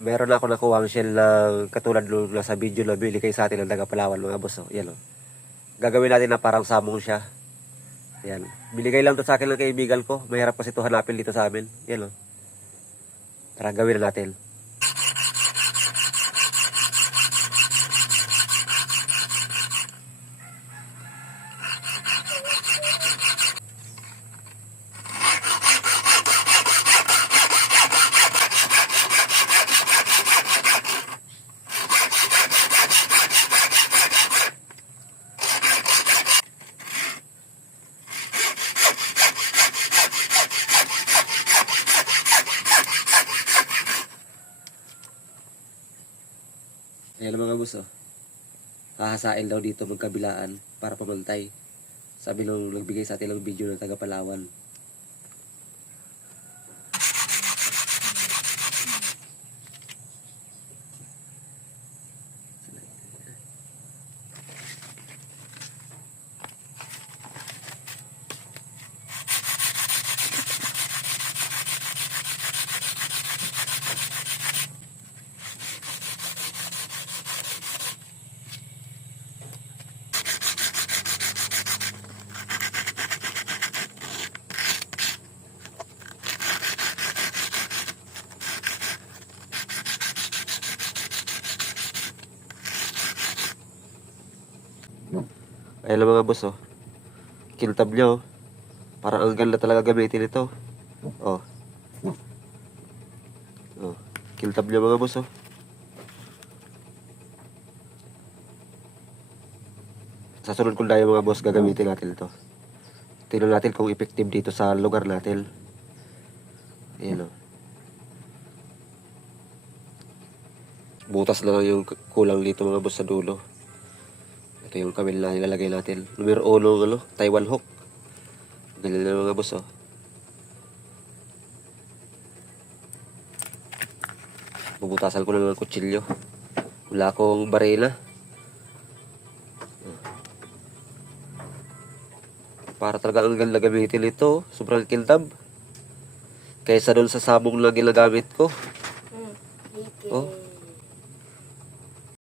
Meron na ako nakuha ang shell na katulad nung nasa video na bili kayo sa atin ng taga Palawan mga boss. Yan o. Gagawin natin na parang samong siya. Yan. Binigay lang to sa akin ng kaibigan ko. Mahirap kasi ito hanapin dito sa amin. Yan o. Tara gawin na natin. Ayan mga boss, oh. Hahasain daw dito magkabilaan para pamantay. Sabi nung nagbigay sa atin ng video ng taga Palawan. Ayan lang mga boss, oh. Kintab niya, oh. Parang ang ganda talaga gamitin ito. Oh. Oh. Kintab niya mga boss, oh. Sa sunod kong dayo mga boss, gagamitin natin ito. Tingnan natin kung effective dito sa lugar natin. Ayan, oh. Butas na lang yung kulang dito mga boss sa dulo. Ito yung kamil na nilalagay natin. Numero 1, Taiwan hook. Ganyan na mga boss, oh. Bubutasan ko na ng kutsilyo. Wala akong barena. Para talaga ang ganda gamitin ito. Sobrang kintab. Kaysa doon sa sabong na ginagamit ko. Oh.